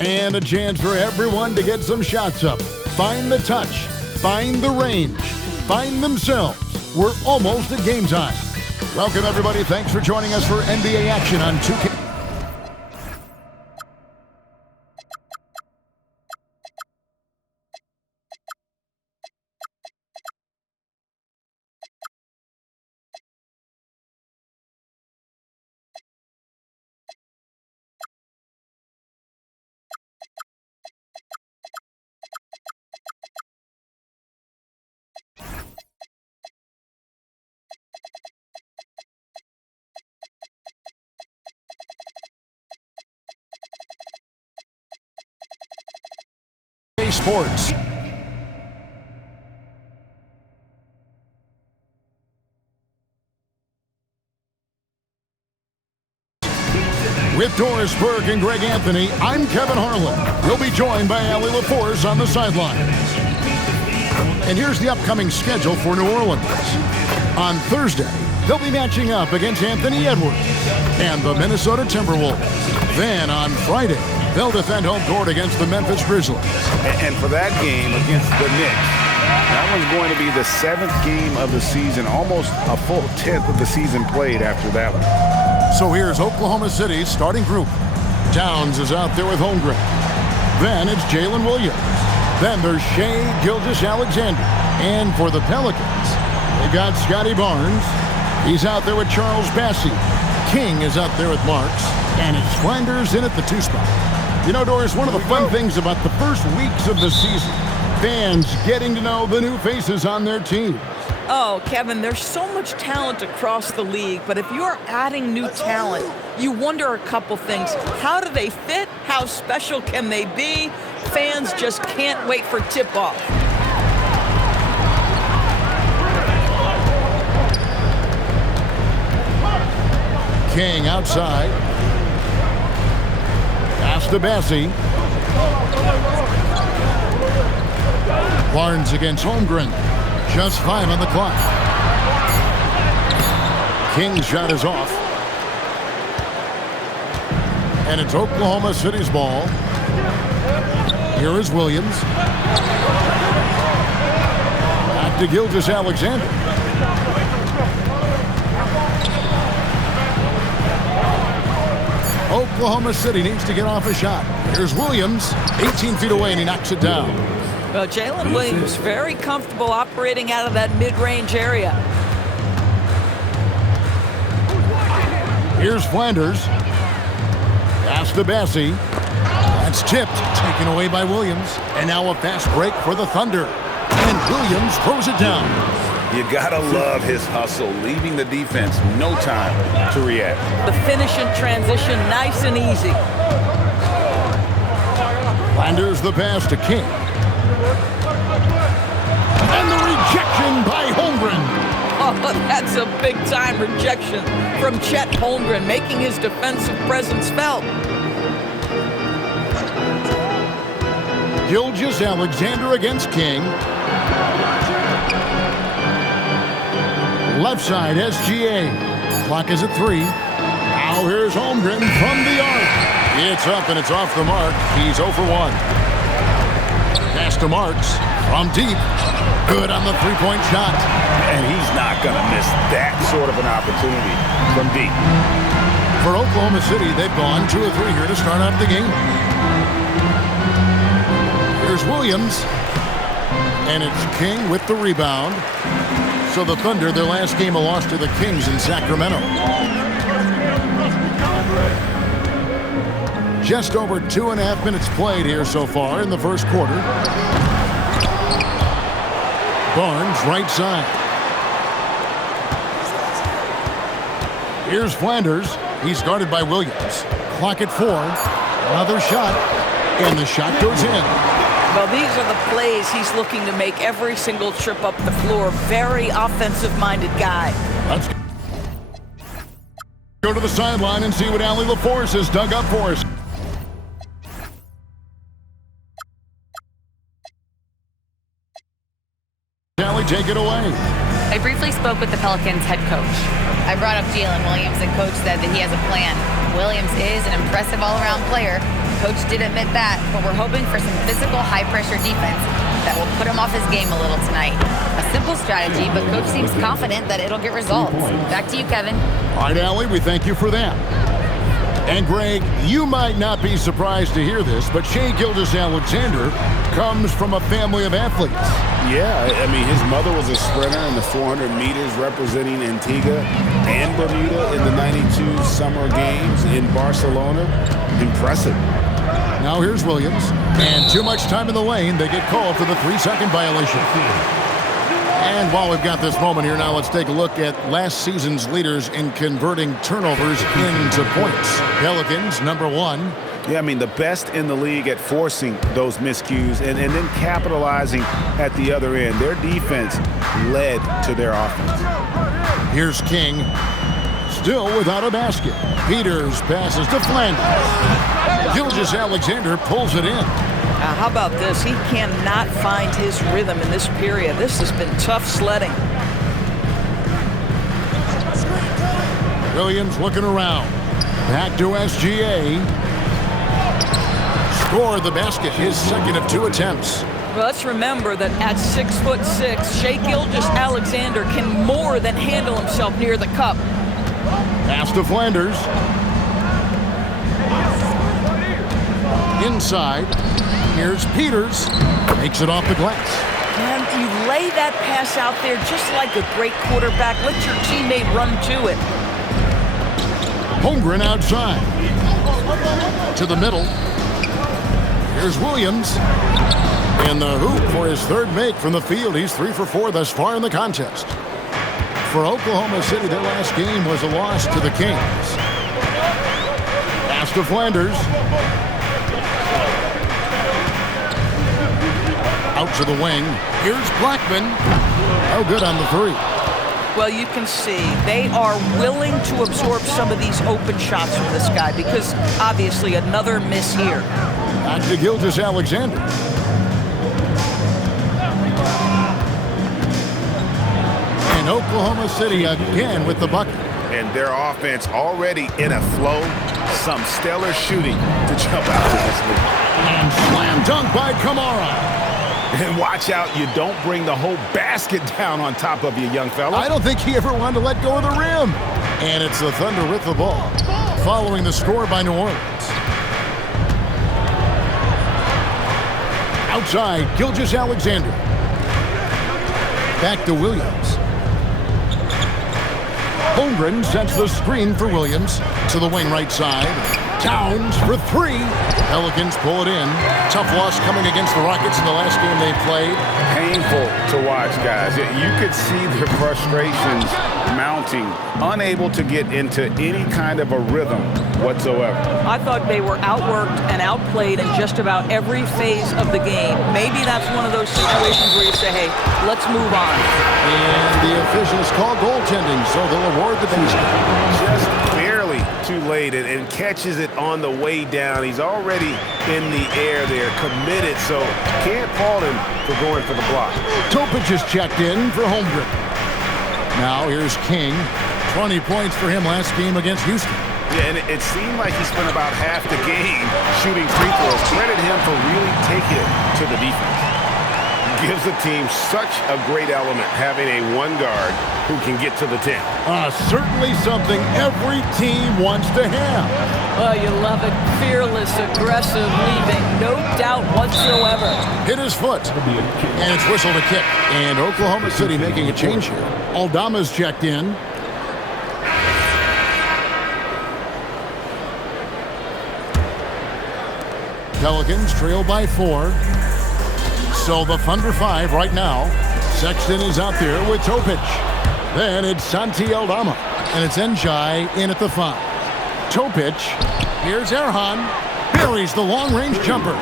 And a chance for everyone to get some shots up. Find the touch, find the range, find themselves. We're almost at game time. Welcome, everybody. Thanks for joining us for NBA action on 2K. Sports. With Doris Burke and Greg Anthony, I'm Kevin Harlan. We'll be joined by Allie LaForce on the sideline. And here's the upcoming schedule for New Orleans. On Thursday, they'll be matching up against Anthony Edwards and the Minnesota Timberwolves. Then on Friday, they'll defend home court against the Memphis Grizzlies. And for that game against the Knicks, that one's going to be the 7th game of the season, almost a full 10th of the season played after that one. So here's Oklahoma City's starting group. Towns is out there with Holmgren. Then it's Jalen Williams. Then there's Shai Gilgeous-Alexander. And for the Pelicans, they've got Scotty Barnes. He's out there with Charles Bassey. King is out there with Marks. And it's Flanders in at the 2 spot. You know, Doris, one of the fun things about the first weeks of the season, fans getting to know the new faces on their team. Oh, Kevin, there's so much talent across the league, but if you're adding new talent, you wonder a couple things. How do they fit? How special can they be? Fans just can't wait for tip-off. King outside. Pass to Bassey. Barnes against Holmgren. Just 5 on the clock. King's shot is off. And it's Oklahoma City's ball. Here is Williams. Back to Gilgeous-Alexander. Oklahoma City needs to get off a shot. Here's Williams, 18 feet away, and he knocks it down. Well, Jalen Williams very comfortable operating out of that mid-range area. Here's Flanders. Pass to Bassey. That's tipped, taken away by Williams. And now a fast break for the Thunder. And Williams throws it down. You gotta love his hustle, leaving the defense no time to react. The finish in transition, nice and easy. Flanders the pass to King. And the rejection by Holmgren. Oh, that's a big-time rejection from Chet Holmgren, making his defensive presence felt. Gilgeous-Alexander against King. Left side, SGA. Clock is at 3. Now here's Holmgren from the arc. It's up and it's off the mark. He's 0 for 1. Pass to Marks from deep. Good on the 3-point shot. And he's not going to miss that sort of an opportunity from deep. For Oklahoma City, they've gone 2 of 3 here to start out the game. Here's Williams. And it's King with the rebound. So the Thunder, their last game, a loss to the Kings in Sacramento. Just over 2.5 minutes played here so far in the first quarter. Barnes, right side. Here's Flanders. He's guarded by Williams. Clock at 4. Another shot. And the shot goes in. Well, these are the plays he's looking to make every single trip up the floor. Very offensive-minded guy. Let's go to the sideline and see what Allie LaForce has dug up for us. Allie, take it away. I briefly spoke with the Pelicans head coach. I brought up Jalen Williams, and Coach said that he has a plan. Williams is an impressive all-around player. Coach did admit that, but we're hoping for some physical, high-pressure defense that will put him off his game a little tonight. A simple strategy, but Coach seems confident that it'll get results. Back to you, Kevin. All right, Allie, we thank you for that. And Greg, you might not be surprised to hear this, but Shai Gilgeous-Alexander comes from a family of athletes. Yeah, I mean, his mother was a sprinter in the 400 meters representing Antigua and Bermuda in the 92 Summer Games in Barcelona. Impressive. Now here's Williams. And too much time in the lane. They get called for the 3-second violation. And while we've got this moment here, now let's take a look at last season's leaders in converting turnovers into points. Pelicans, number 1. Yeah, I mean, the best in the league at forcing those miscues and then capitalizing at the other end. Their defense led to their offense. Here's King, still without a basket. Peters passes to Flanders. Gilgeous-Alexander pulls it in. How about this? He cannot find his rhythm in this period. This has been tough sledding. Williams looking around. Back to SGA. Scored the basket, his second of 2 attempts. Well, let's remember that at 6'6", Shai Gilgeous-Alexander can more than handle himself near the cup. Pass to Flanders. Inside. Here's Peters. Makes it off the glass. And you lay that pass out there just like a great quarterback. Let your teammate run to it. Holmgren outside. To the middle. Here's Williams. In the hoop for his third make from the field. He's 3 for 4 thus far in the contest. For Oklahoma City, their last game was a loss to the Kings. Pass to Flanders. Out to the wing. Here's Blackman. Oh, good on the 3. Well, you can see they are willing to absorb some of these open shots from this guy because obviously another miss here. Back to Gilgeous-Alexander. And Oklahoma City again with the bucket. And their offense already in a flow. Some stellar shooting to jump out to this league. And slam dunk by Kamara. And watch out, you don't bring the whole basket down on top of you, young fella. I don't think he ever wanted to let go of the rim. And it's the Thunder with the ball, following the score by New Orleans. Outside, Gilgeous-Alexander. Back to Williams. Holmgren sets the screen for Williams to the wing right side. Towns for 3. Pelicans pull it in. Tough loss coming against the Rockets in the last game they played. Painful to watch, guys. You could see their frustrations mounting, unable to get into any kind of a rhythm whatsoever. I thought they were outworked and outplayed in just about every phase of the game. Maybe that's one of those situations where you say, hey, let's move on. And the officials call goaltending, so they'll award the basket. Just barely too late and catches it on the way down. He's already in the air there, committed, so can't fault him for going for the block. Topic is checked in for Holmgren. Now here's King. 20 points for him last game against Houston. Yeah, and it seemed like he spent about half the game shooting free throws. Credit him for really taking it to the defense. Gives the team such a great element having a one guard who can get to the 10. Certainly something every team wants to have. Oh, you love it. Fearless, aggressive, leaving. No doubt whatsoever. Hit his foot. And it's whistled a kick. And Oklahoma City making a change here. Aldama's checked in. Pelicans trail by 4. So the Thunder 5 right now. Sexton is out there with Topic. Then it's Santi Aldama. And it's Njai in at the 5. Topic. Here's Erhan. Buries the long-range jumper.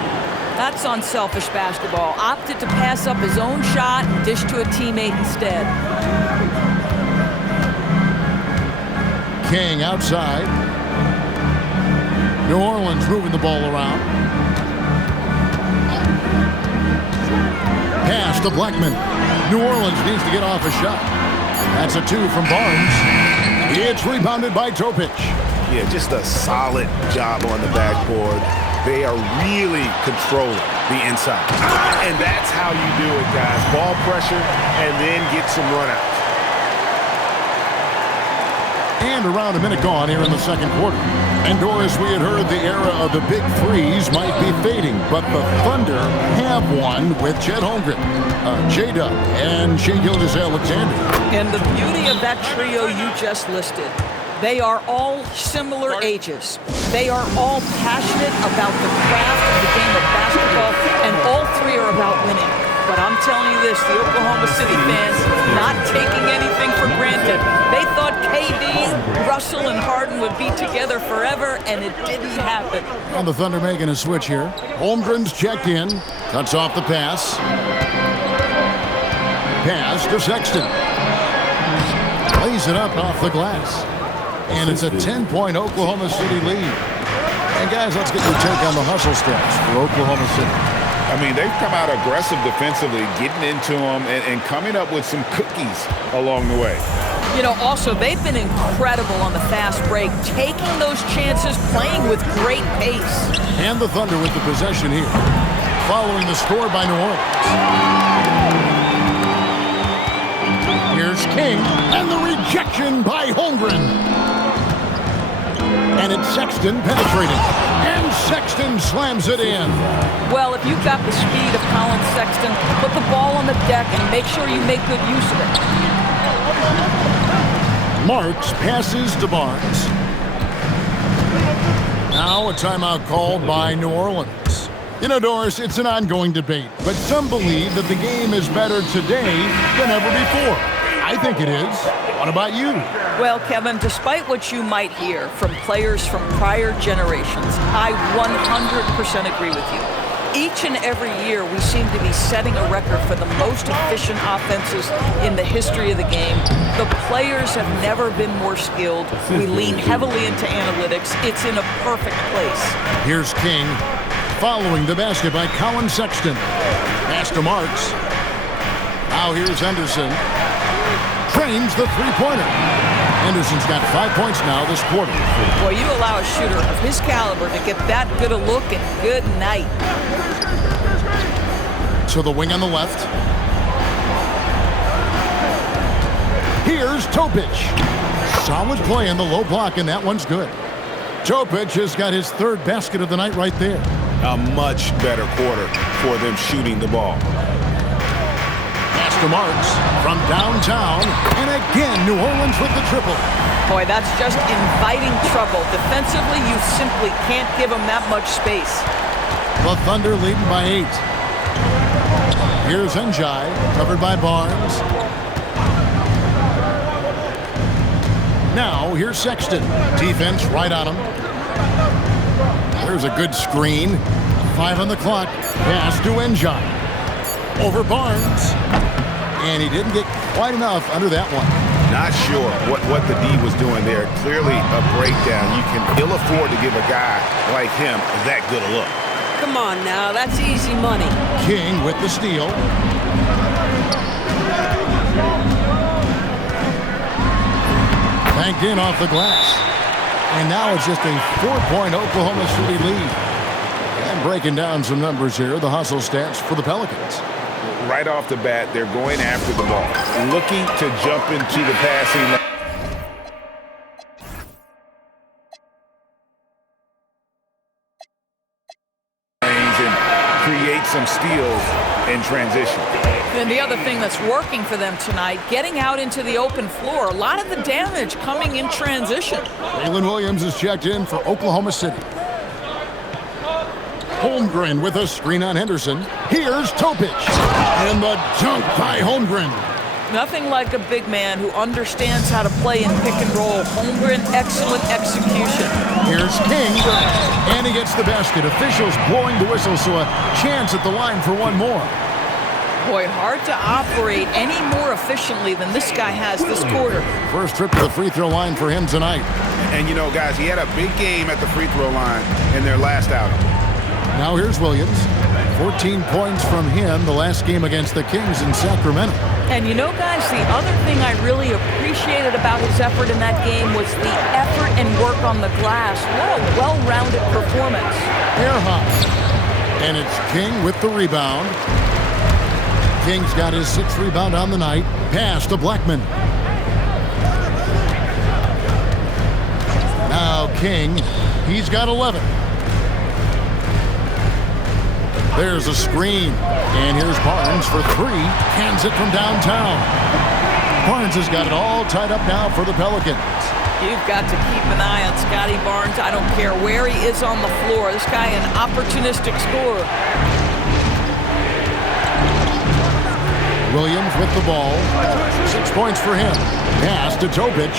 That's unselfish basketball. Opted to pass up his own shot and dish to a teammate instead. King outside. New Orleans moving the ball around. Pass to Blackman. New Orleans needs to get off a shot. That's a 2 from Barnes. It's rebounded by Topic. Yeah, just a solid job on the backboard. They are really controlling the inside. And that's how you do it, guys. Ball pressure and then get some runouts. And around a minute gone here in the second quarter. And Doris, we had heard the era of the big threes might be fading, but the Thunder have one with Chet Holmgren, J-Dub, and Shai Gilgeous-Alexander. And the beauty of that trio you just listed, they are all similar ages. They are all passionate about the craft of the game of basketball, and all three are about winning. But I'm telling you this, the Oklahoma City fans not taking anything for granted. They thought KD, Russell, and Harden would be together forever, and it didn't happen. And the Thunder making a switch here. Holmgren's checked in, cuts off the pass. Pass to Sexton. Lays it up off the glass. And it's a 10-point Oklahoma City lead. And guys, let's get your take on the hustle stats for Oklahoma City. I mean, they've come out aggressive defensively, getting into them and coming up with some cookies along the way. You know, also, they've been incredible on the fast break, taking those chances, playing with great pace. And the Thunder with the possession here, following the score by New Orleans. Here's King, and the rejection by Holmgren. And it's Sexton penetrating. And Sexton slams it in. Well, if you've got the speed of Colin Sexton, put the ball on the deck and make sure you make good use of it. Marks passes to Barnes. Now a timeout called by New Orleans. You know, Doris, it's an ongoing debate, but some believe that the game is better today than ever before. I think it is. What about you? Well, Kevin, despite what you might hear from players from prior generations, I 100% agree with you. Each and every year, we seem to be setting a record for the most efficient offenses in the history of the game. The players have never been more skilled. We lean heavily into analytics. It's in a perfect place. Here's King, following the basket by Colin Sexton. Pass to Marks. Now here's Henderson. Trains the three-pointer. Henderson's got 5 points now this quarter. Boy, you allow a shooter of his caliber to get that good a look, and good night. To the wing on the left. Here's Topic. Solid play in the low block, and that one's good. Topic has got his third basket of the night right there. A much better quarter for them shooting the ball. Pass to Marks from downtown, and again New Orleans with the triple. Boy, that's just inviting trouble. Defensively, you simply can't give them that much space. The Thunder leading by 8. Here's Njai, covered by Barnes. Now, here's Sexton. Defense right on him. There's a good screen. 5 on the clock. Pass to Njai. Over Barnes. And he didn't get quite enough under that one. Not sure what the D was doing there. Clearly a breakdown. You can ill afford to give a guy like him that good a look. Come on now, that's easy money. King with the steal. Banked in off the glass. And now it's just a 4-point Oklahoma City lead. And breaking down some numbers here, the hustle stats for the Pelicans. Right off the bat, they're going after the ball, looking to jump into the passing lane. And create some steals in transition. And the other thing that's working for them tonight, getting out into the open floor. A lot of the damage coming in transition. Jalen Williams is checked in for Oklahoma City. Holmgren with a screen on Henderson. Here's Topic. And the dunk by Holmgren. Nothing like a big man who understands how to play in pick and roll. Holmgren, excellent execution. Here's King. And he gets the basket. Officials blowing the whistle, so a chance at the line for one more. Boy, hard to operate any more efficiently than this guy has this quarter. First trip to the free throw line for him tonight. And you know, guys, he had a big game at the free throw line in their last outing. Now here's Williams. 14 points from him the last game against the Kings in Sacramento. And you know, guys, the other thing I really appreciated about his effort in that game was the effort and work on the glass. What a well-rounded performance. Air high. And it's King with the rebound. King's got his 6th rebound on the night. Pass to Blackman. Now King, he's got 11. There's a screen. And here's Barnes for 3. Hands it from downtown. Barnes has got it all tied up now for the Pelicans. You've got to keep an eye on Scotty Barnes. I don't care where he is on the floor. This guy an opportunistic scorer. Williams with the ball. 6 points for him. Pass to Topic.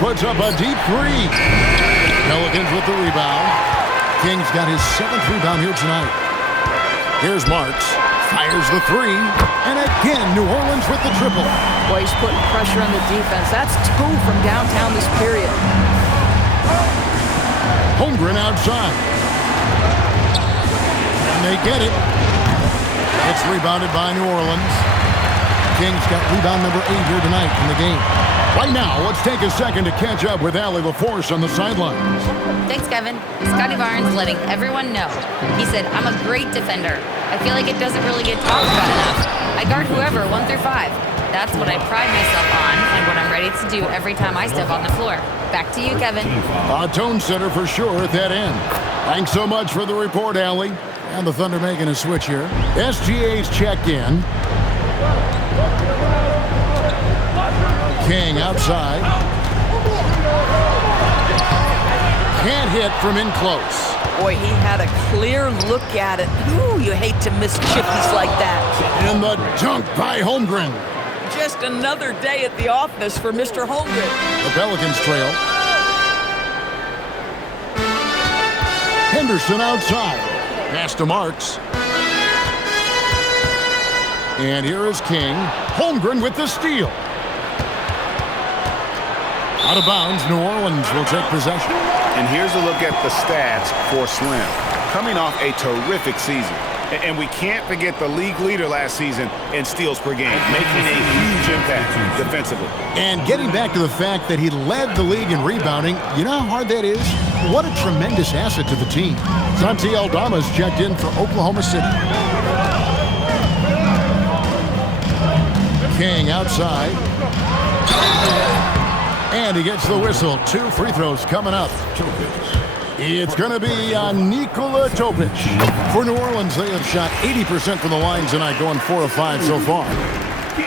Puts up a deep 3. Pelicans with the rebound. King's got his 7th rebound here tonight. Here's Marks. Fires the 3. And again, New Orleans with the triple. Boy, he's putting pressure on the defense. That's 2 from downtown this period. Holmgren outside. And they get it. It's rebounded by New Orleans. King's got rebound number 8 here tonight in the game. Right now, let's take a second to catch up with Allie LaForce on the sidelines. Thanks, Kevin. Scotty Barnes letting everyone know. He said, I'm a great defender. I feel like it doesn't really get talked about enough. I guard whoever, 1 through 5. That's what I pride myself on and what I'm ready to do every time I step on the floor. Back to you, Kevin. A tone setter for sure at that end. Thanks so much for the report, Allie. And the Thunder making a switch here. SGA's checked in. King outside. Can't hit from in close. Boy, he had a clear look at it. Ooh, you hate to miss chippies like that. And the dunk by Holmgren. Just another day at the office for Mr. Holmgren. The Pelicans trail. Henderson outside. Pass to Marks. And here is King. Holmgren with the steal. Out of bounds, New Orleans will take possession. And here's a look at the stats for Slim. Coming off a terrific season. And we can't forget the league leader last season in steals per game, making a huge impact defensively. And getting back to the fact that he led the league in rebounding, you know how hard that is? What a tremendous asset to the team. Santi Aldama's checked in for Oklahoma City. King outside. And he gets the whistle. 2 free throws coming up. It's going to be Nikola Topic. For New Orleans, they have shot 80% from the line tonight, going 4 of 5 so far.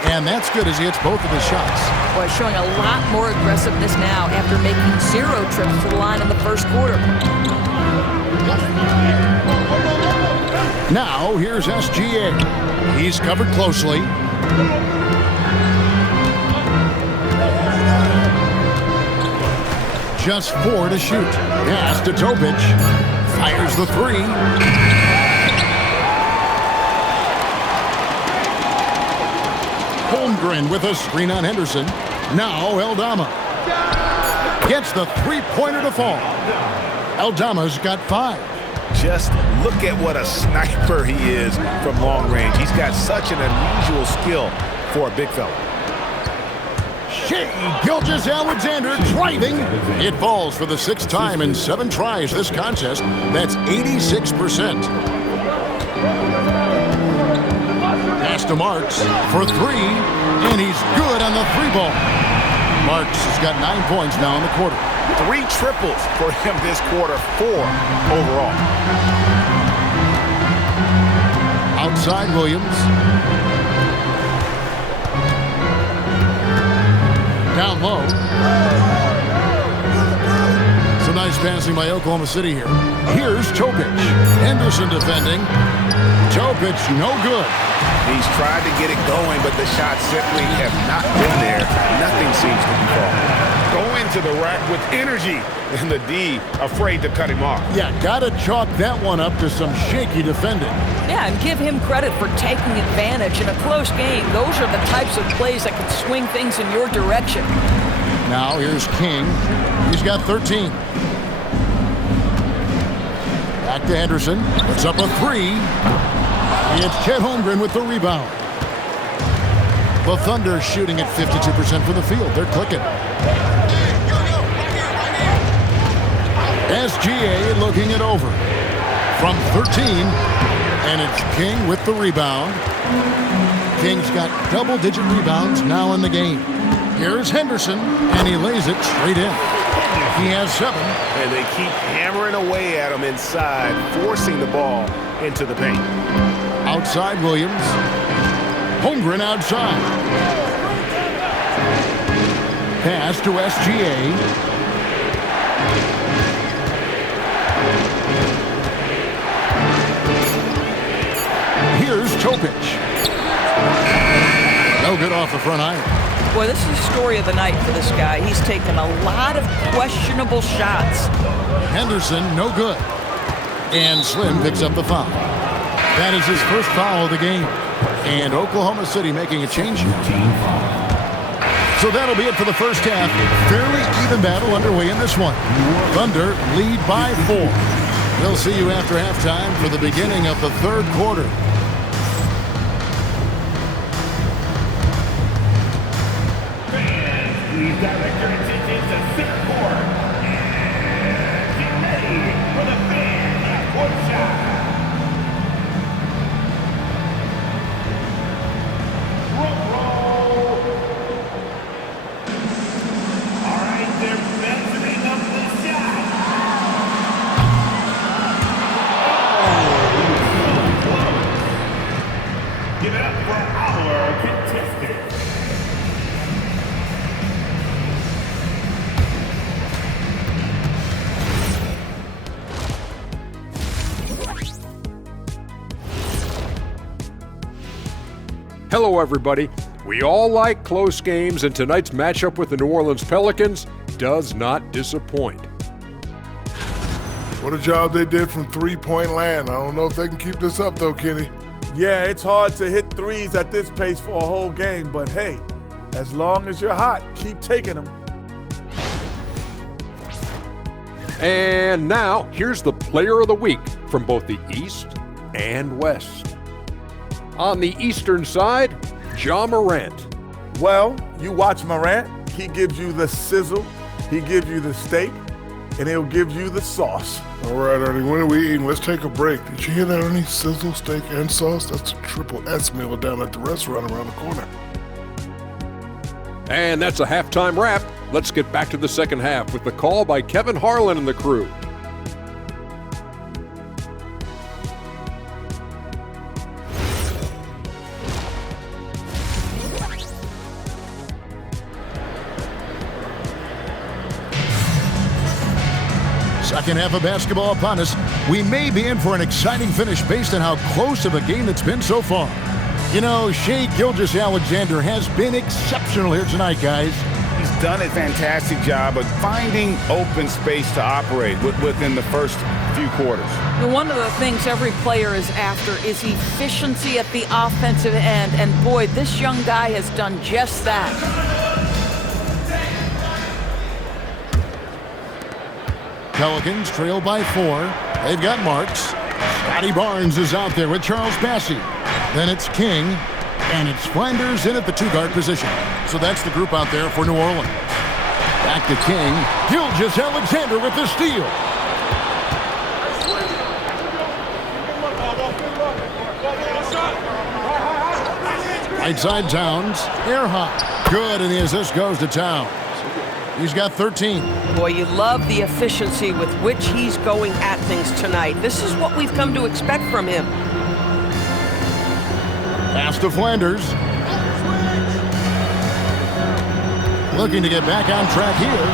And that's good as he hits both of his shots. Boy, showing a lot more aggressiveness now after making 0 trips to the line in the first quarter. Now, here's SGA. He's covered closely. Just 4 to shoot. Pass to Topic. Fires the 3. Holmgren with a screen on Henderson. Now Aldama. Gets the 3-pointer to fall. Aldama's got 5. Just look at what a sniper he is from long range. He's got such an unusual skill for a big fella. Shea Gilgeous-Alexander driving. It falls for the 6th time in 7 tries this contest. That's 86%. Pass to Marks for 3, and he's good on the 3-ball. Marks has got 9 points now in the quarter. 3 triples for him this quarter, 4 overall. Outside Williams. Down low. Some nice passing by Oklahoma City here. Here's Topic. Henderson defending. Topic no good. He's tried to get it going, but the shots simply have not been there. Nothing seems to be falling. Going to the rack with energy, and the D afraid to cut him off. Yeah, gotta chalk that one up to some shaky defending. Yeah, and give him credit for taking advantage in a close game. Those are the types of plays that can swing things in your direction. Now here's King. He's got 13. Back to Henderson. Puts up a 3. It's Chet Holmgren with the rebound. The Thunder shooting at 52% from the field. They're clicking. SGA looking it over. From 13, and it's King with the rebound. King's got double-digit rebounds now in the game. Here's Henderson, and he lays it straight in. He has 7. And they keep hammering away at him inside, forcing the ball into the paint. Outside Williams. Holmgren outside. Pass to SGA. Here's Topic. No good off the front iron. Boy, this is the story of the night for this guy. He's taken a lot of questionable shots. Henderson, no good. And Slim picks up the foul. That is his first foul of the game. And Oklahoma City making a change. So that'll be it for the first half. Fairly even battle underway in this one. Thunder lead by 4. We'll see you after halftime for the beginning of the third quarter. Please direct your attention to center court and get ready for the fan court shot. Roll. All right, they're measuring up the shot. Give it up for our contestants. Hello, everybody. We all like close games, and tonight's matchup with the New Orleans Pelicans does not disappoint. What a job they did from three-point land. I don't know if they can keep this up, though, Kenny. Yeah, it's hard to hit threes at this pace for a whole game, but hey, as long as you're hot, keep taking them. And now, here's the player of the week from both the East and West. On the Eastern side, Ja Morant. Well, you watch Morant, he gives you the sizzle, he gives you the steak, and he'll give you the sauce. All right, Ernie, when are we eating? Let's take a break. Did you hear that, Ernie? Sizzle, steak, and sauce? That's a triple S meal down at the restaurant around the corner. And that's a halftime wrap. Let's get back to the second half with the call by Kevin Harlan and the crew. Second half of basketball upon us. We may be in for an exciting finish based on how close of a game it's been so far. You know, Shai Gilgeous-Alexander has been exceptional here tonight, guys. He's done a fantastic job of finding open space to operate within the first few quarters. One of the things every player is after is efficiency at the offensive end. And boy, this young guy has done just that. Pelicans trail by 4. They've got Marks. Scotty Barnes is out there with Charles Bassey. Then it's King, and it's Flanders in at the 2-guard position. So that's the group out there for New Orleans. Back to King. Gilgeous-Alexander with the steal. Right side Towns. Air high. Good, and the assist goes to Towns. He's got 13. Boy, you love the efficiency with which he's going at things tonight. This is what we've come to expect from him. Pass to Flanders. Looking to get back on track here.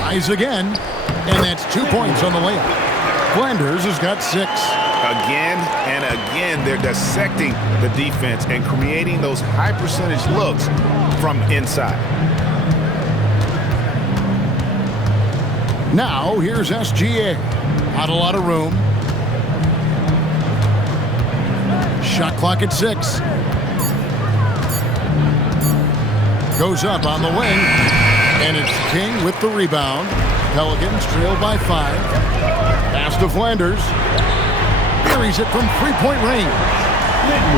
Tries again, and that's 2 points on the layup. Flanders has got 6. Again and again, they're dissecting the defense and creating those high-percentage looks from inside. Now, here's SGA. Not a lot of room. Shot clock at 6. Goes up on the wing. And it's King with the rebound. Pelicans trail by 5. Pass to Flanders. buries it from three-point range.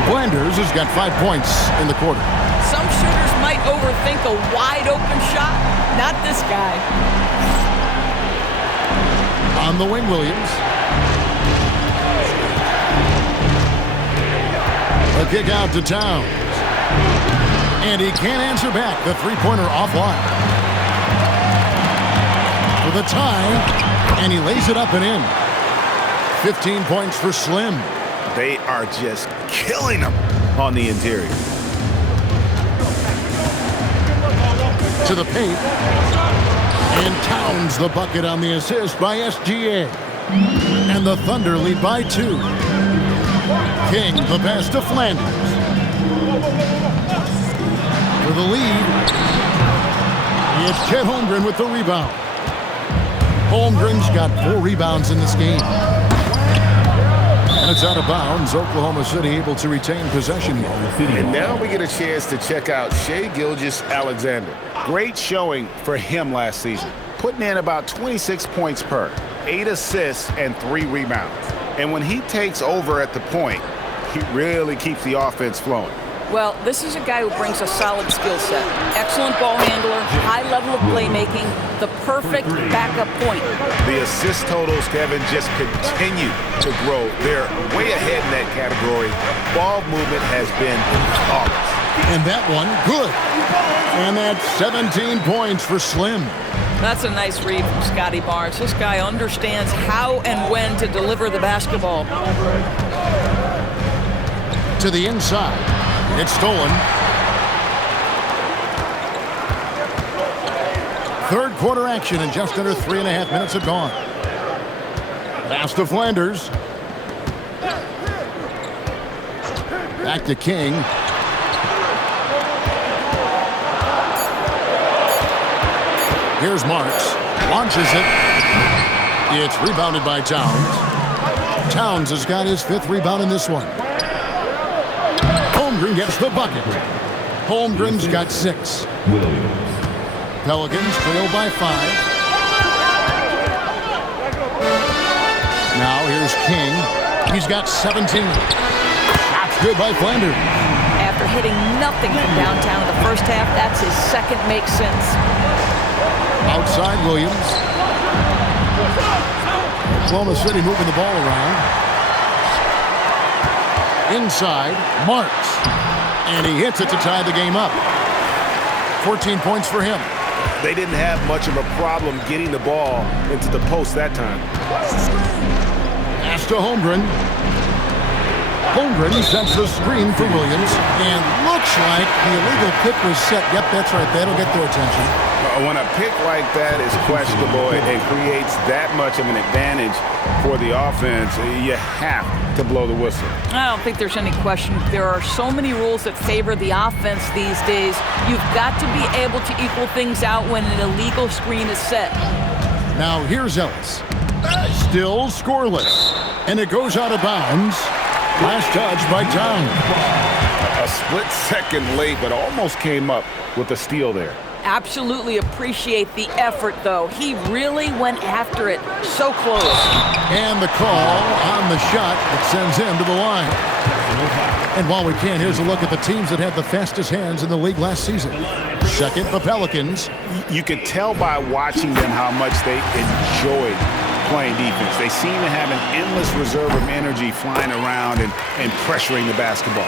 Flanders has got 5 points in the quarter. Some shooters might overthink a wide-open shot. Not this guy. On the wing, Williams. A kick out to Towns. And he can't answer back. The three-pointer offline. For the tie, and he lays it up and in. 15 points for Slim. They are just killing them on the interior. To the paint. And Towns the bucket on the assist by SGA. And the Thunder lead by 2. King the pass to Flanders. For the lead. It's Chet Holmgren with the rebound. Holmgren's got 4 rebounds in this game. And it's out of bounds. Oklahoma City able to retain possession here. And now we get a chance to check out Shai Gilgeous-Alexander. Great showing for him last season. Putting in about 26 points per, 8 assists, and 3 rebounds. And when he takes over at the point, he really keeps the offense flowing. Well, this is a guy who brings a solid skill set. Excellent ball handler, high level of playmaking, the perfect backup point. The assist totals, Kevin, just continue to grow. They're way ahead in that category. Ball movement has been flawless. And that one, good. And that's 17 points for Slim. That's a nice read from Scotty Barnes. This guy understands how and when to deliver the basketball. To the inside. It's stolen. Third quarter action and just under 3.5 minutes have gone. Pass to Flanders. Back to King. Here's Marks. Launches it. It's rebounded by Towns. Towns has got his 5th rebound in this one. Holmgren gets the bucket. Holmgren's got 6. Pelicans trail by 5. Now here's King. He's got 17. Shot's good by Flanders. After hitting nothing from downtown in the first half, that's his second make sense. Outside Williams. Oklahoma City moving the ball around. Inside, Marks. And he hits it to tie the game up. 14 points for him. They didn't have much of a problem getting the ball into the post that time. Pass to Holmgren. Holmgren sets the screen for Williams. And looks like the illegal pick was set. Yep, that's right. That'll get their attention. When a pick like that is questionable and creates that much of an advantage for the offense, you have to blow the whistle. I don't think there's any question. There are so many rules that favor the offense these days. You've got to be able to equal things out when an illegal screen is set. Now here's Ellis. Still scoreless. And it goes out of bounds. Last touch by Towns. A split second late, but almost came up with a steal there. Absolutely appreciate the effort, though. He really went after it. So close. And the call on the shot that sends him to the line. And while we can, here's a look at the teams that had the fastest hands in the league last season. Second, the Pelicans. You could tell by watching them how much they enjoyed playing defense. They seem to have an endless reserve of energy flying around and pressuring the basketball.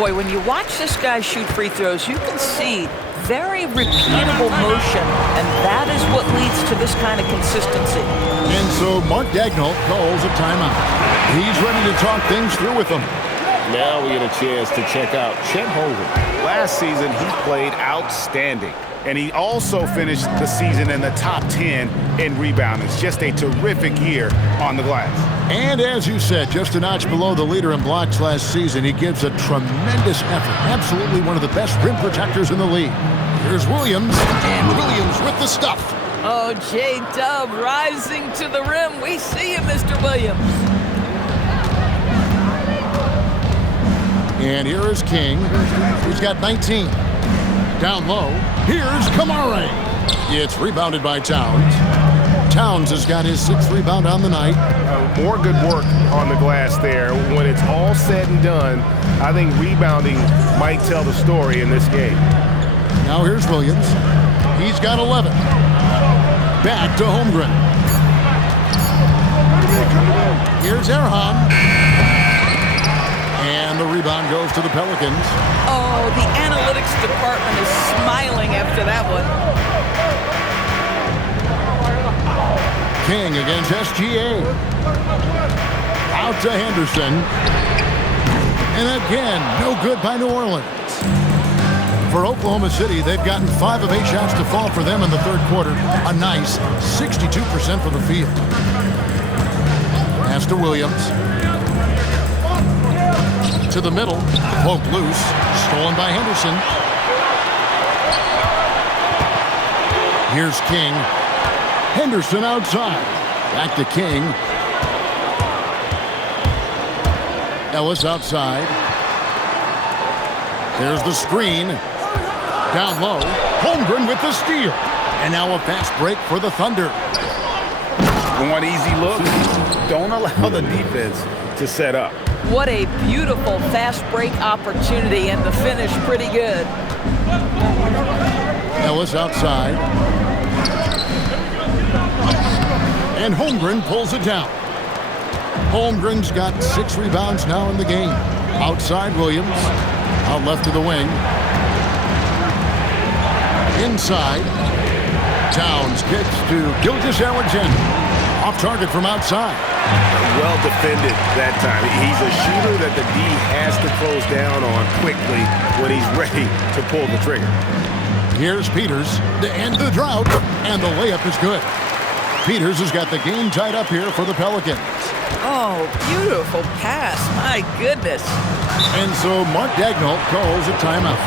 Boy, when you watch this guy shoot free throws, you can see very repeatable motion, and that is what leads to this kind of consistency. And so Mark Dagnall calls a timeout. He's ready to talk things through with them. Now we get a chance to check out Chet Holmgren. Last season, he played outstanding. And he also finished the season in the top 10 in rebounding. It's just a terrific year on the glass. And as you said, just a notch below the leader in blocks last season. He gives a tremendous effort. Absolutely one of the best rim protectors in the league. Here's Williams, and Williams with the stuff. Oh, J-Dub rising to the rim. We see you, Mr. Williams. And here is King. He's got 19. Down low. Here's Kamare. It's rebounded by Towns. Towns has got his 6th rebound on the night. More good work on the glass there. When it's all said and done, I think rebounding might tell the story in this game. Now here's Williams. He's got 11. Back to Holmgren. Here's Erhan. And the rebound goes to the Pelicans. Oh, the analytics department is smiling after that one. King against SGA. Out to Henderson. And again, no good by New Orleans. For Oklahoma City, they've gotten 5 of 8 shots to fall for them in the third quarter. A nice 62% from the field. Pass to Williams. To the middle. Poked loose. Stolen by Henderson. Here's King. Henderson outside. Back to King. Ellis outside. There's the screen. Down low. Holmgren with the steal. And now a fast break for the Thunder. One easy look. Don't allow the defense to set up. What a beautiful fast break opportunity, and the finish pretty good. Ellis outside. And Holmgren pulls it down. Holmgren's got 6 rebounds now in the game. Outside Williams. Out left to the wing. Inside. Towns kicks to Gilgeous-Alexander. Off target from outside. Well defended that time. He's a shooter that the D has to close down on quickly when he's ready to pull the trigger. Here's Peters to end the drought, and the layup is good. Peters has got the game tied up here for the Pelicans. Oh, beautiful pass. My goodness. And so Mark Daigneault calls a timeout.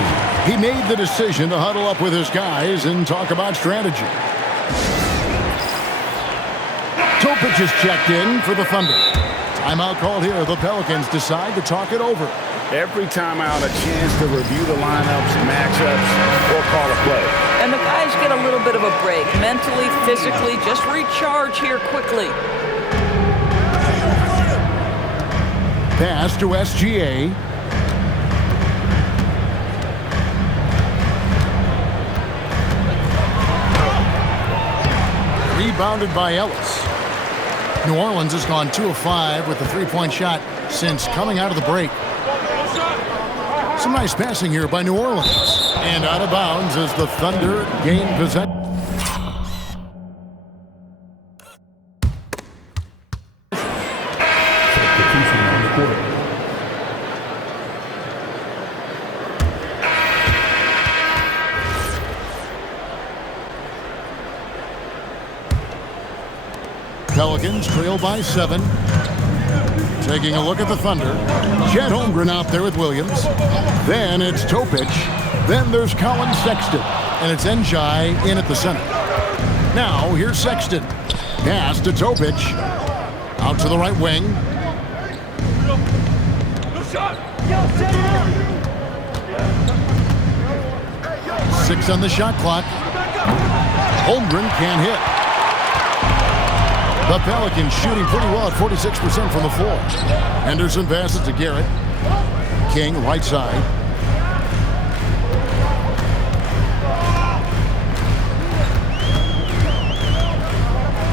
He made the decision to huddle up with his guys and talk about strategy. Topic is checked in for the Thunder. Timeout called here. The Pelicans decide to talk it over. Every timeout, a chance to review the lineups, matchups, or call a play. And the guys get a little bit of a break. Mentally, physically, just recharge here quickly. Pass to SGA. Rebounded by Ellis. New Orleans has gone 2 of 5 with the 3-point shot since coming out of the break. Some nice passing here by New Orleans. And out of bounds as the Thunder gain possession. Pelicans trail by 7. Taking a look at the Thunder. Chet Holmgren out there with Williams. Then it's Topic. Then there's Colin Sexton. And it's Njai in at the center. Now here's Sexton. Pass to Topic. Out to the right wing. Six on the shot clock. Holmgren can't hit. The Pelicans shooting pretty well at 46% from the floor. Henderson passes to Garrett. King, right side.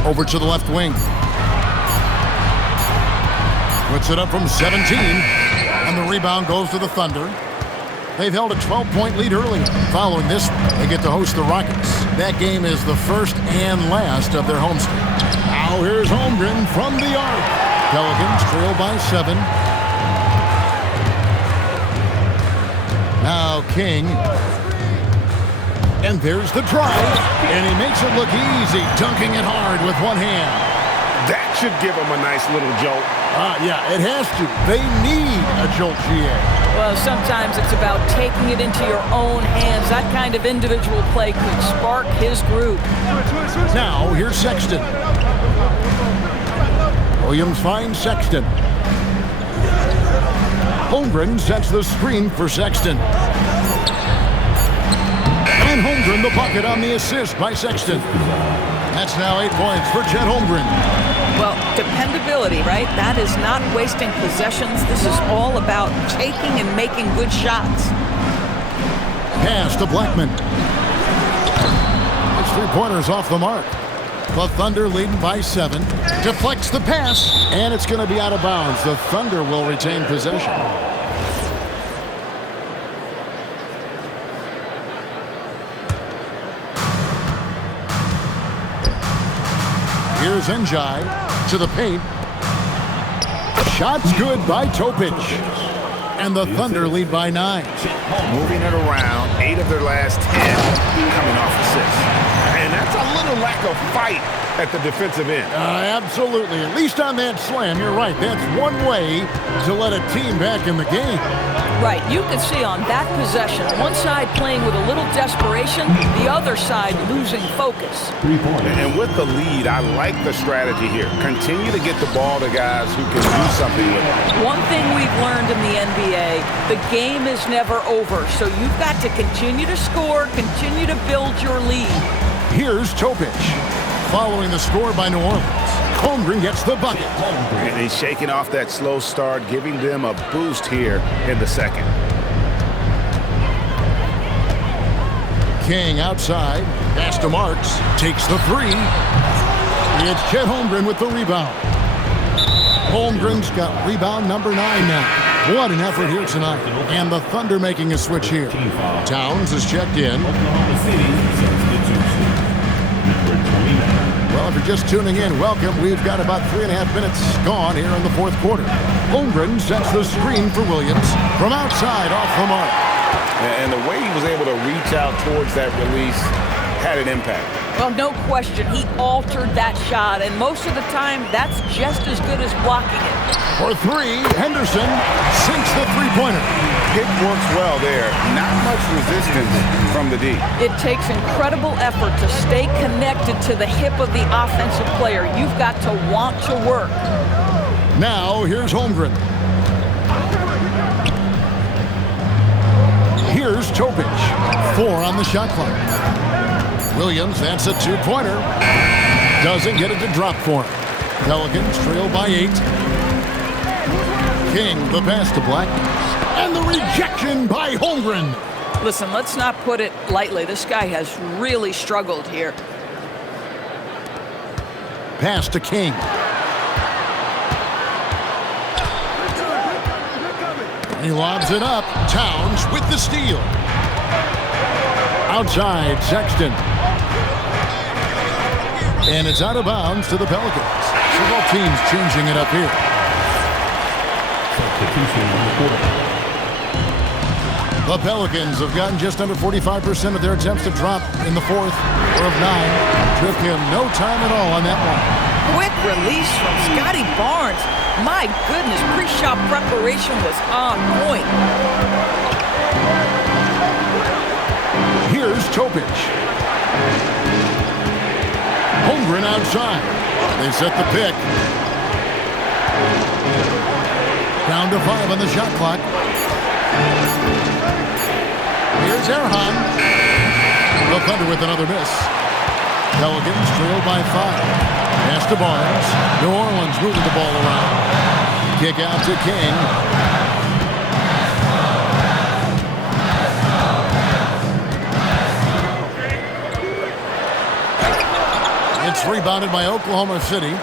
Over to the left wing. Puts it up from 17. And the rebound goes to the Thunder. They've held a 12-point lead earlier. Following this, they get to host the Rockets. That game is the first and last of their homestand. Now here's Holmgren from the arc. Pelicans trail by 7. Now King. And there's the drive. And he makes it look easy, dunking it hard with one hand. That should give him a nice little jolt. Yeah, it has to. They need a jolt, GA. Well, sometimes it's about taking it into your own hands. That kind of individual play could spark his group. Now, here's Sexton. Williams finds Sexton. Holmgren sets the screen for Sexton. And And Holmgren the bucket on the assist by Sexton. That's now 8 points for Chet Holmgren. Well, dependability, right? That is not wasting possessions. This is all about taking and making good shots. Pass to Blackman. It's 3-pointers off the mark. The Thunder leading by 7. Deflects the pass, and it's going to be out of bounds. The Thunder will retain possession. Here's Njai to the paint. Shots good by Topic. And the Thunder lead by 9. Moving it around, 8 of their last 10 coming off assists. And that's a little lack of fight at the defensive end. Absolutely. At least on that slam, you're right. That's one way to let a team back in the game. Right. You can see on that possession, one side playing with a little desperation, the other side losing focus. And with the lead, I like the strategy here. Continue to get the ball to guys who can do something with it. One thing we've learned in the NBA, the game is never over. So you've got to continue to score, continue to build your lead. Here's Topic. Following the score by New Orleans, Holmgren gets the bucket. And he's shaking off that slow start, giving them a boost here in the second. King outside, pass to Marks, takes the 3. It's Chet Holmgren with the rebound. Holmgren's got rebound number 9 now. What an effort here tonight. And the Thunder making a switch here. Towns is checked in. Well, if you're just tuning in, welcome. We've got about 3.5 minutes gone here in the fourth quarter. Holmgren sets the screen for Williams from outside off the mark. And the way he was able to reach out towards that release had an impact. Well, no question. He altered that shot, and most of the time, that's just as good as blocking it. For 3, Henderson sinks the 3-pointer. Pick works well there. Not much resistance from the D. It takes incredible effort to stay connected to the hip of the offensive player. You've got to want to work. Now, here's Holmgren. Here's Topic. 4 on the shot clock. Williams, that's a 2-pointer. Doesn't get it to drop for him. Pelicans trail by 8. King, the pass to Black. And the rejection by Holmgren. Listen, let's not put it lightly. This guy has really struggled here. Pass to King. He lobs it up. Towns with the steal. Outside, Sexton. And it's out of bounds to the Pelicans. Several teams changing it up here. The Pelicans have gotten just under 45% of their attempts to drop in the fourth, or of 9. Took him no time at all on that one. Quick release from Scotty Barnes. My goodness, pre-shot preparation was on point. Here's Topic. Holmgren outside. They set the pick. Down to 5 on the shot clock. Here's Erhan. The Thunder with another miss. Pelicans trail by 5. Pass to Barnes. New Orleans moving the ball around. Kick out to King. It's rebounded by Oklahoma City.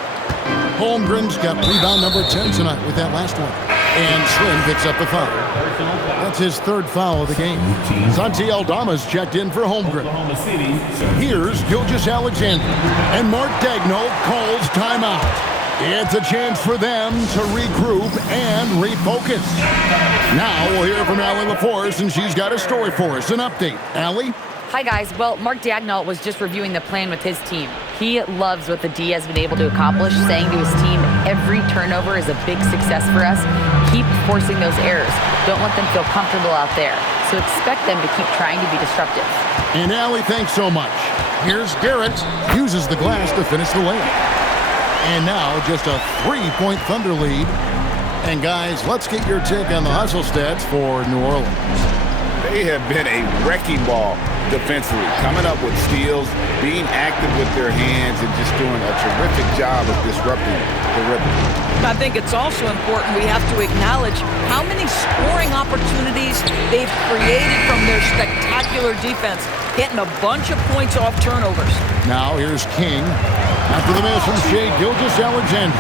Holmgren's got rebound number 10 tonight with that last one. And Slim picks up the foul. That's his 3rd foul of the game. Santi Aldama's checked in for Holmgren. Here's Gilgeous-Alexander. And Mark Daigneault calls timeout. It's a chance for them to regroup and refocus. Now we'll hear from Allie LaForce, and she's got a story for us. An update. Allie? Hi, guys. Well, Mark Daigneault was just reviewing the plan with his team. He loves what the D has been able to accomplish, saying to his team, every turnover is a big success for us. Keep forcing those errors. Don't let them feel comfortable out there. So expect them to keep trying to be disruptive. And Allie, thanks so much. Here's Garrett. Uses the glass to finish the layup. And now just a 3-point Thunder lead. And guys, let's get your take on the hustle stats for New Orleans. They have been a wrecking ball defensively, coming up with steals, being active with their hands, and just doing a terrific job of disrupting the rhythm. I think it's also important we have to acknowledge how many scoring opportunities they've created from their spectacular defense, getting a bunch of points off turnovers. Now here's King. After the miss from Shai Gilgeous-Alexander.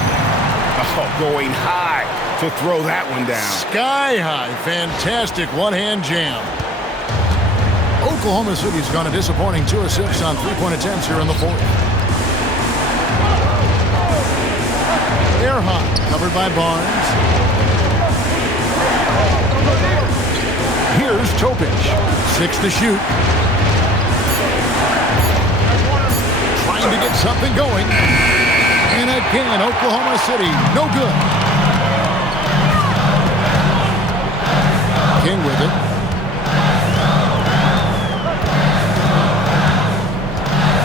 Oh, going high to throw that one down. Sky high. Fantastic one-hand jam. Oklahoma City's gone a disappointing 2 assists on three-point attempts here in the fourth. Air high, covered by Barnes. Here's Topic. 6 to shoot. Trying to get something going. And again, Oklahoma City, no good. King with it.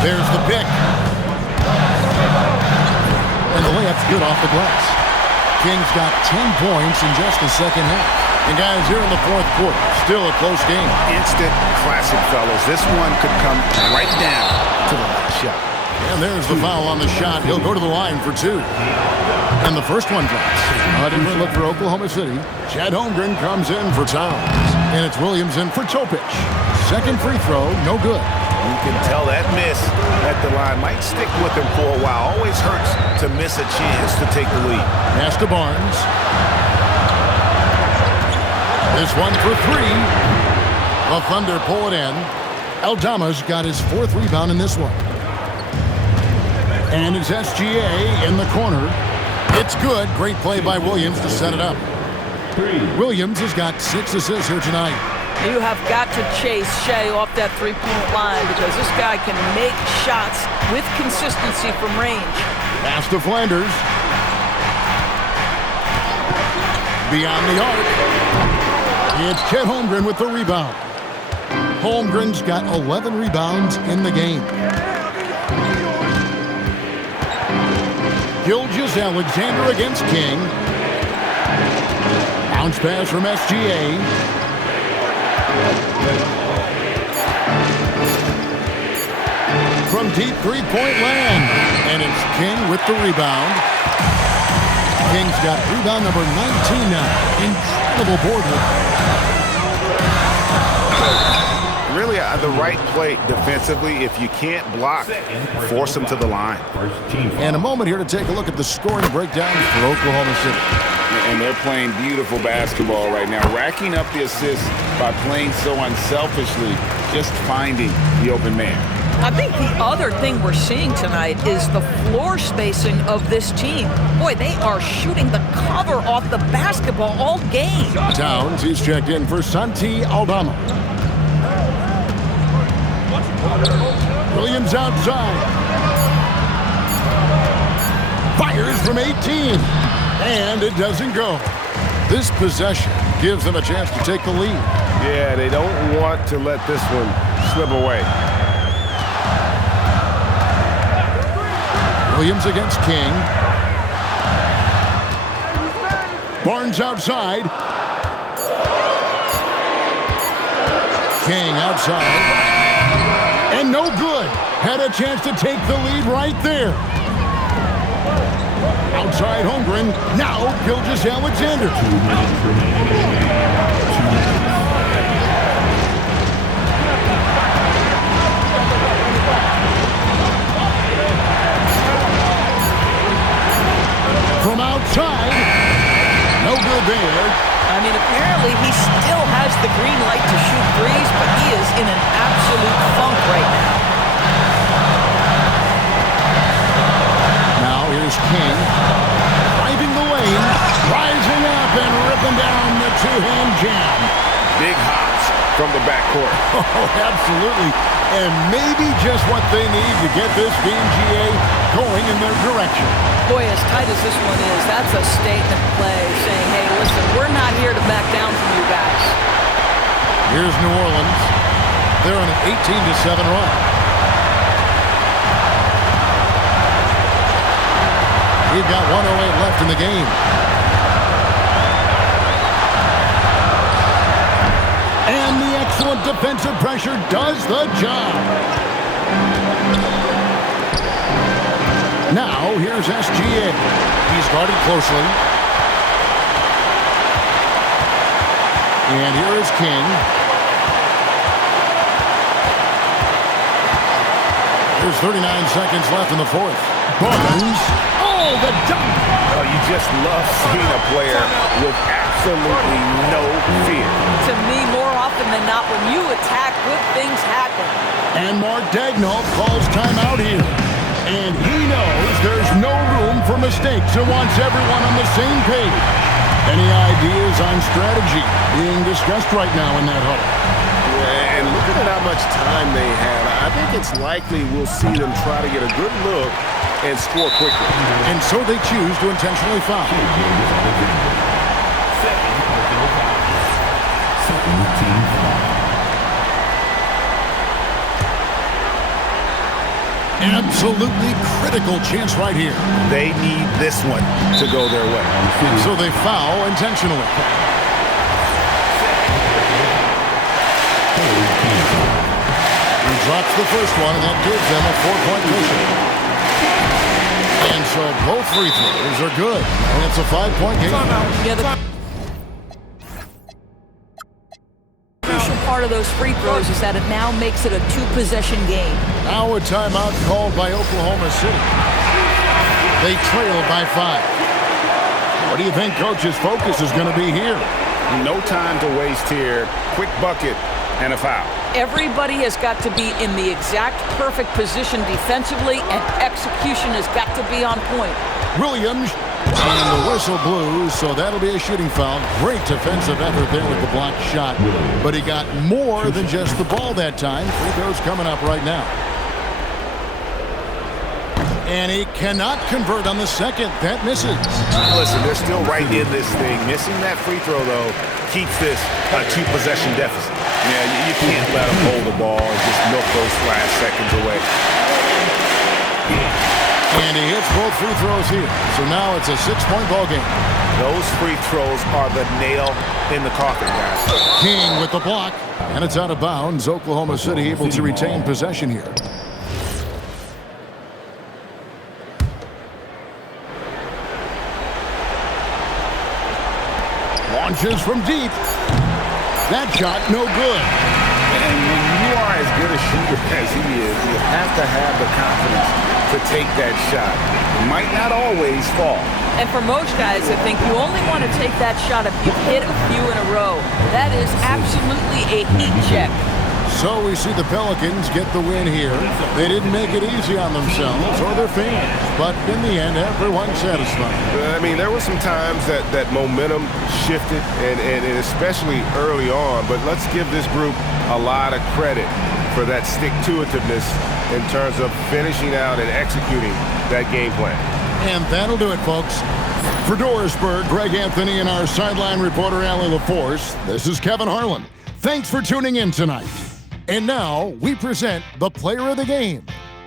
There's the pick. And the layup's good off the glass. King's got 10 points in just the second half. And guys, here in the fourth quarter, still a close game. Instant classic, fellas. This one could come right down to the last shot. And there's the foul on the shot. He'll go to the line for 2. And the first one drops. A different look for Oklahoma City. Chad Holmgren comes in for Towns. And it's Williams in for Topic. Second free throw, no good. You can tell that miss at the line might stick with him for a while. Always hurts to miss a chance to take the lead. Pass to Barnes. This one for 3. The Thunder pull it in. Aldama's got his 4th rebound in this one. And it's SGA in the corner. It's good. Great play by Williams to set it up. Williams has got 6 assists here tonight. You have got to chase Shai off that three-point line because this guy can make shots with consistency from range. Pass to Flanders. Beyond the arc. It's Chet Holmgren with the rebound. Holmgren's got 11 rebounds in the game. Gilgeous-Alexander against King. Bounce pass from SGA. From deep three-point land. And it's King with the rebound. King's got rebound number 19 now. Incredible board work. Really the right play defensively. If you can't block, force them to the line. And a moment here to take a look at the scoring breakdown for Oklahoma City. And they're playing beautiful basketball right now, racking up the assists by playing so unselfishly, just finding the open man. I think the other thing we're seeing tonight is the floor spacing of this team. Boy, they are shooting the cover off the basketball all game. Towns, he's checked in for Santi Aldama. Williams outside. Fires from 18. And it doesn't go. This possession gives them a chance to take the lead. Yeah, they don't want to let this one slip away. Williams against King. Barnes outside. King outside. And no good. Had a chance to take the lead right there. Outside Holmgren. Now Gilgeous-Alexander. 2 minutes remaining. From outside. No good there. I mean, apparently he still has the green light to shoot threes, but he is in an absolute funk right now. Now here's King. Driving the lane. Rising up and ripping down the two-hand jam. Big hops from the backcourt. Oh, absolutely. And maybe just what they need to get this team, GA, going in their direction. Boy, as tight as this one is, that's a statement play saying, hey, listen, we're not here to back down from you guys. Here's New Orleans. They're on an 18-7 run. We've got 1:08 left in the game. And the excellent but defensive pressure does the job. Now, here's SGA. He's guarded closely. And here is King. There's 39 seconds left in the fourth. Barnes. Oh, the dunk. Oh, you just love seeing a player with absolutely no fear. To me, more often than not, when you attack, good things happen. And Mark Daigneault calls timeout here. And he knows there's no room for mistakes and wants everyone on the same page. Any ideas on strategy being discussed right now in that huddle? Yeah, and looking at how much time they have, I think it's likely we'll see them try to get a good look and score quickly. And so they choose to intentionally foul. Absolutely critical chance right here. They need this one to go their way. So they foul intentionally. He drops the first one, and that gives them a 4-point cushion. And so both free throws are good. And it's a 5-point game. Yeah, the crucial part of those free throws is that it now makes it a two-possession game. Now a timeout called by Oklahoma City. They trail by 5. What do you think Coach's focus is going to be here? No time to waste here. Quick bucket and a foul. Everybody has got to be in the exact perfect position defensively, and execution has got to be on point. Williams, and the whistle blew, so that'll be a shooting foul. Great defensive effort there with the blocked shot, but he got more than just the ball that time. Free throws coming up right now. And he cannot convert on the second. That misses. Listen, they're still right in this thing. Missing that free throw, though, keeps this a two-possession deficit. Yeah, you can't let them hold the ball and just milk those last seconds away. And he hits both free throws here. So now it's a 6-point ball game. Those free throws are the nail in the coffin, guys. King with the block. And it's out of bounds. Oklahoma City able to retain possession here. Launches from deep. That shot, no good. And when you are as good a shooter as he is, you have to have the confidence to take that shot. It might not always fall. And for most guys, I think you only want to take that shot if you've hit a few in a row. That is absolutely a heat check. So we see the Pelicans get the win here. They didn't make it easy on themselves or their fans, but in the end, everyone's satisfied. I mean, there were some times that momentum shifted, and especially early on, but let's give this group a lot of credit for that stick-to-itiveness in terms of finishing out and executing that game plan. And that'll do it, folks. For Dorisburg, Greg Anthony, and our sideline reporter, Allie LaForce, this is Kevin Harlan. Thanks for tuning in tonight. And now we present the player of the game,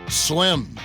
Slim.